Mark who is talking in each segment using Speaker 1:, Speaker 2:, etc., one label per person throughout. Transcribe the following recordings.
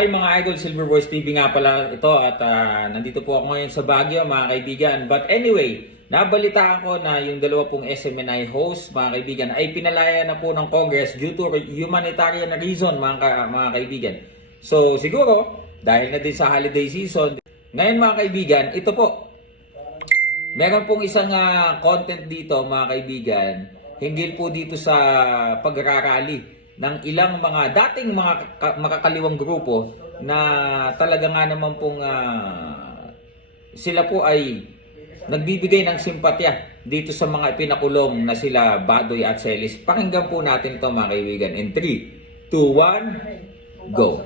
Speaker 1: Okay mga idol, Silver Voice TV nga pala ito at ah, nandito po ako ngayon sa Baguio mga kaibigan. But anyway, nabalitaan ko na yung dalawa pong SMNI host mga kaibigan ay pinalaya na po ng Congress due to humanitarian reason mga, ka- mga kaibigan. So siguro, dahil na din sa holiday season, ngayon mga kaibigan, ito po, Meron pong isang ah, content dito mga kaibigan, hinggil po dito sa pagrarally ng ilang mga dating mga ka- makakaliwang grupo na talaga nga naman pong ah, sila po ay nagbibigay ng simpatya dito sa mga ipinakulong na sila Badoy at Celis. Pakinggan po natin ito mga kaibigan. In 3, 2, 1, go!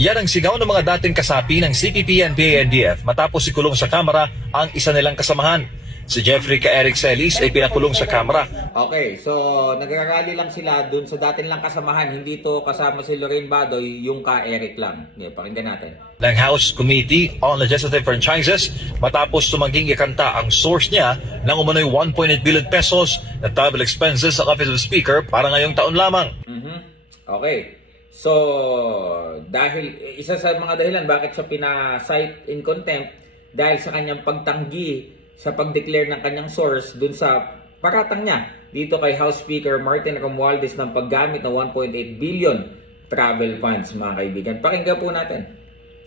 Speaker 2: Yan ang sigaw ng mga dating kasapi ng CPP and PANDF matapos ikulong sa kamera ang isa nilang kasamahan. Si Jeffrey K. Eric Celis ay pinakulong sa kamera
Speaker 1: Okay, so nagrarally lang sila dun sa dating lang kasamahan. Hindi to kasama si Lorraine Badoy, yung ka Eric lang. Okay, pakinggan natin.
Speaker 2: ng House Committee on Legislative Franchises matapos tumangging ikanta ang source niya ng umano'y 1.8 billion pesos na travel expenses sa Office of Speaker para ngayong taon lamang.
Speaker 1: Mhm. Okay. So, dahil isa sa mga dahilan bakit siya pina-cite in contempt dahil sa kanyang pagtanggi sa pag-declare ng kanyang source dun sa paratang niya dito kay House Speaker Martin Romualdez ng paggamit ng 1.8 billion travel funds mga kaibigan. Pakinggan po natin.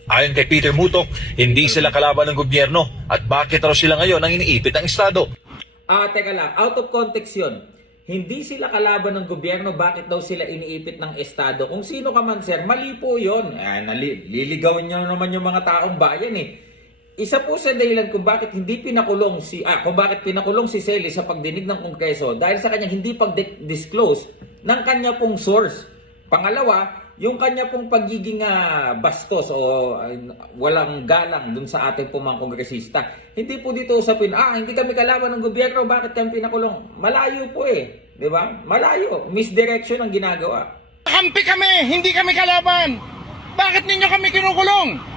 Speaker 2: Ayon kay Peter Mutok, hindi sila kalaban ng gobyerno at bakit raw sila ngayon ang iniipit ng Estado.
Speaker 1: Ah, teka lang, out of context 'yon. Hindi sila kalaban ng gobyerno, bakit daw sila iniipit ng estado? Kung sino ka man, sir, mali po 'yon. Ah, nali- liligawan niyo naman yung mga taong bayan eh. Isa po sa dahilan kung bakit hindi pinakulong si ah, kung bakit pinakulong si Celis sa pagdinig ng Kongreso dahil sa kanyang hindi pag-disclose ng kanya pong source. Pangalawa, yung kanya pong pagiging ah, bastos o ah, walang galang dun sa ating pong mga kongresista. Hindi po dito usapin, ah, hindi kami kalaban ng gobyerno, bakit kami pinakulong? Malayo po eh. Di ba? Malayo. Misdirection ang ginagawa.
Speaker 3: Kampi kami, hindi kami kalaban. Bakit ninyo kami kinukulong?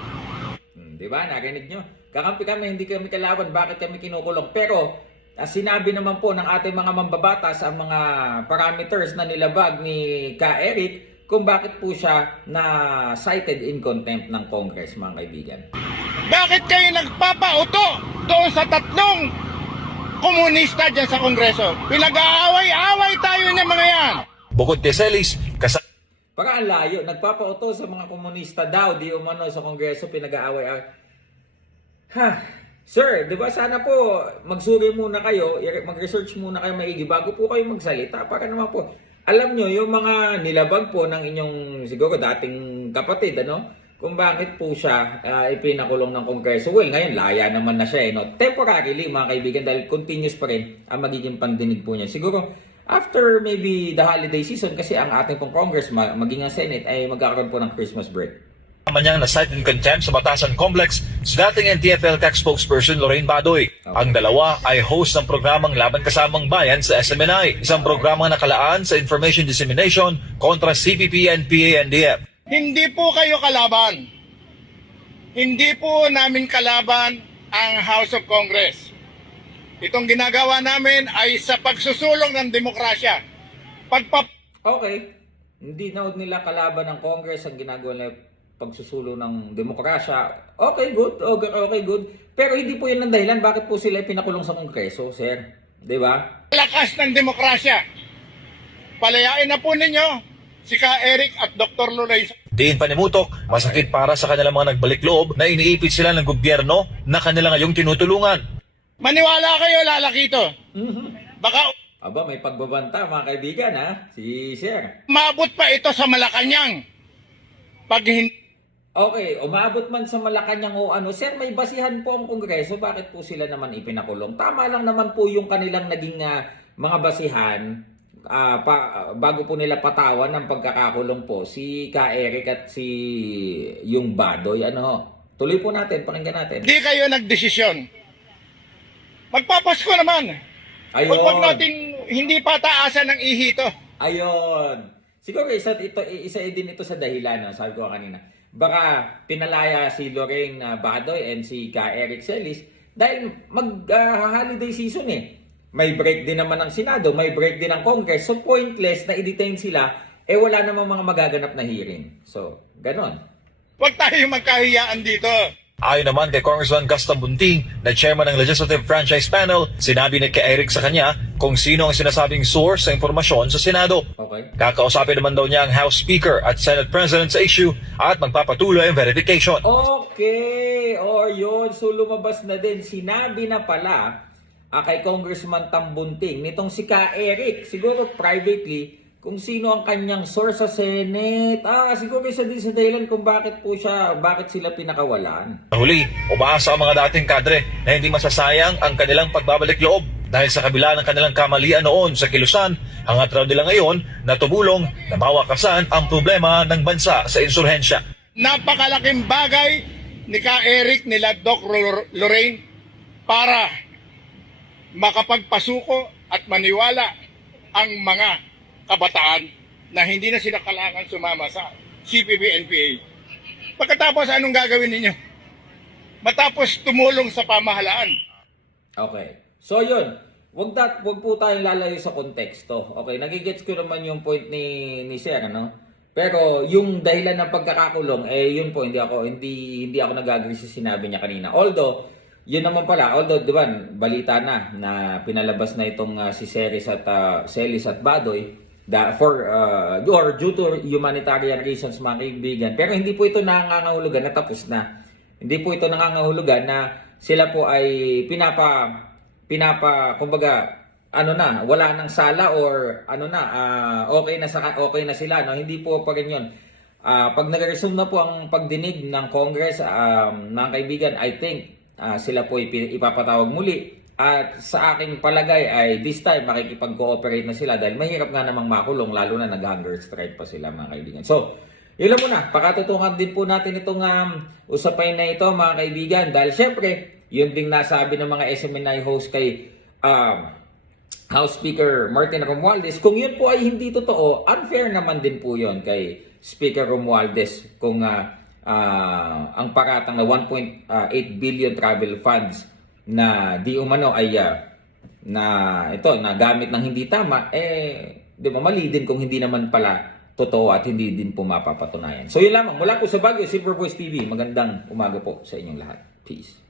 Speaker 1: Di ba? Narinig nyo? Kakampi kami, hindi kami kalaban, bakit kami kinukulong? Pero, ah, sinabi naman po ng ating mga mambabatas ang mga parameters na nilabag ni Ka Eric kung bakit po siya na cited in contempt ng Congress, mga kaibigan.
Speaker 3: Bakit kayo nagpapauto doon sa tatlong komunista dyan sa Kongreso? Pinag-aaway-away tayo niya mga yan.
Speaker 2: Bukod kay Celis, kasama
Speaker 1: Baka ang layo, nagpapauto sa mga komunista daw, di umano sa Kongreso, pinag-aaway. Ha, sir, di ba sana po magsuri muna kayo, mag-research muna kayo maigi bago po kayo magsalita para naman po. Alam nyo, yung mga nilabag po ng inyong siguro dating kapatid, ano? Kung bakit po siya ah, ipinakulong ng Kongreso. Well, ngayon, laya naman na siya. Eh, no? Temporarily, mga kaibigan, dahil continuous pa rin ang magiging pandinig po niya. Siguro, after maybe the holiday season, kasi ang ating pong Congress, ma- maging ang Senate, ay magkakaroon po ng Christmas break.
Speaker 2: niyang na-cite in contempt sa Batasan Complex si dating NTFL CAC spokesperson Lorraine Badoy. Ang dalawa ay host ng programang Laban Kasamang Bayan sa SMNI, isang programang nakalaan sa information dissemination kontra CPP and PANDF.
Speaker 3: Hindi po kayo kalaban. Hindi po namin kalaban ang House of Congress. Itong ginagawa namin ay sa pagsusulong ng demokrasya. Pagpap
Speaker 1: Okay. Hindi na nila kalaban ng Congress ang ginagawa nila pagsusulo ng demokrasya. Okay, good. Okay, okay, good. Pero hindi po yun ang dahilan bakit po sila pinakulong sa Kongreso, sir. Di ba?
Speaker 3: lakas ng demokrasya. Palayain na po ninyo si Ka Eric at Dr. Lorenzo.
Speaker 2: Diin pa ni Mutok, masakit para sa kanilang mga nagbalik loob na iniipit sila ng gobyerno na kanila ngayong tinutulungan.
Speaker 3: Maniwala kayo, lalaki ito. Baka
Speaker 1: Aba, may pagbabanta mga kaibigan ha. Si sir.
Speaker 3: maabot pa ito sa Malacanang. Pag hin-
Speaker 1: Okay, umabot man sa Malacanang o ano, sir, may basihan po ang Kongreso. Bakit po sila naman ipinakulong? Tama lang naman po yung kanilang naging ah, mga basihan ah, pa, ah, bago po nila patawan ng pagkakakulong po si Ka Eric at si yung Badoy. Ano? Tuloy po natin, pakinggan natin.
Speaker 3: Hindi kayo nagdesisyon. Magpapasko naman.
Speaker 1: Ayun.
Speaker 3: Huwag huwag natin hindi pataasan ng ihito.
Speaker 1: Ayun. Siguro isa ito isa din ito sa dahilan, no? sabi ko kanina. Baka pinalaya si Loreng ah, Badoy and si Ka Eric Celis dahil mag-holiday season eh. May break din naman ng Senado, may break din ng Congress. So pointless na i-detain sila eh wala namang mga magaganap na hearing. So, ganon.
Speaker 3: Huwag tayo magkahiyaan dito.
Speaker 2: Ayon naman kay Congressman Gaston Bunting na chairman ng Legislative Franchise Panel, sinabi ni kay Eric sa kanya kung sino ang sinasabing source sa impormasyon sa Senado.
Speaker 1: Okay?
Speaker 2: Kakausapin naman daw niya ang House Speaker at Senate President sa issue at magpapatuloy ang verification.
Speaker 1: Okay, or yun, so lumabas na din. Sinabi na pala ah, kay Congressman Tambunting, nitong si Ka Eric, siguro privately, kung sino ang kanyang source sa Senate. Ah, siguro isa din sa dahilan kung bakit po siya, bakit sila pinakawalan.
Speaker 2: Huli, umaasa ang mga dating kadre na hindi masasayang ang kanilang pagbabalik loob dahil sa kabila ng kanilang kamalian noon sa kilusan, hangat raw nila ngayon na tumulong na mawakasan ang problema ng bansa sa insurhensya.
Speaker 3: Napakalaking bagay ni Ka Eric nila Doc Lor- Lorraine para makapagpasuko at maniwala ang mga kabataan na hindi na sila kailangan sumama sa CPP-NPA. Pagkatapos, anong gagawin ninyo? Matapos tumulong sa pamahalaan.
Speaker 1: Okay. So yun, wag dat wag po tayong lalayo sa konteksto. Okay, nagigets ko naman yung point ni ni Sir, ano? Pero yung dahilan ng pagkakakulong, eh yun po hindi ako hindi hindi ako nag-agree sa sinabi niya kanina. Although yun naman pala, although di ba, balita na na pinalabas na itong ah, si Ceres at ah, Celis at Badoy da, for uh, or due to humanitarian reasons mga kaibigan. Pero hindi po ito nangangahulugan na tapos na. Hindi po ito nangangahulugan na sila po ay pinapa pinapa kumbaga ano na wala nang sala or ano na ah, okay na sa okay na sila no hindi po pa rin yun Ah, pag nag-resume na po ang pagdinig ng Congress um, mga kaibigan I think ah, sila po ipapatawag muli at sa aking palagay ay this time makikipag-cooperate na sila dahil mahirap nga namang makulong lalo na nag-hunger strike pa sila mga kaibigan. So yun lang muna, pakatutungan din po natin itong um, usapay na ito mga kaibigan. Dahil syempre, yun ding nasabi ng mga SMNI host kay um, House Speaker Martin Romualdez, kung yun po ay hindi totoo, unfair naman din po yun kay Speaker Romualdez kung ah, ah, ang paratang na 1.8 billion travel funds na di umano ay ah, na ito na gamit ng hindi tama eh di ba mali din kung hindi naman pala totoo at hindi din po mapapatunayan. So yun lamang mula po sa Baguio Silver Voice TV. Magandang umaga po sa inyong lahat. Peace.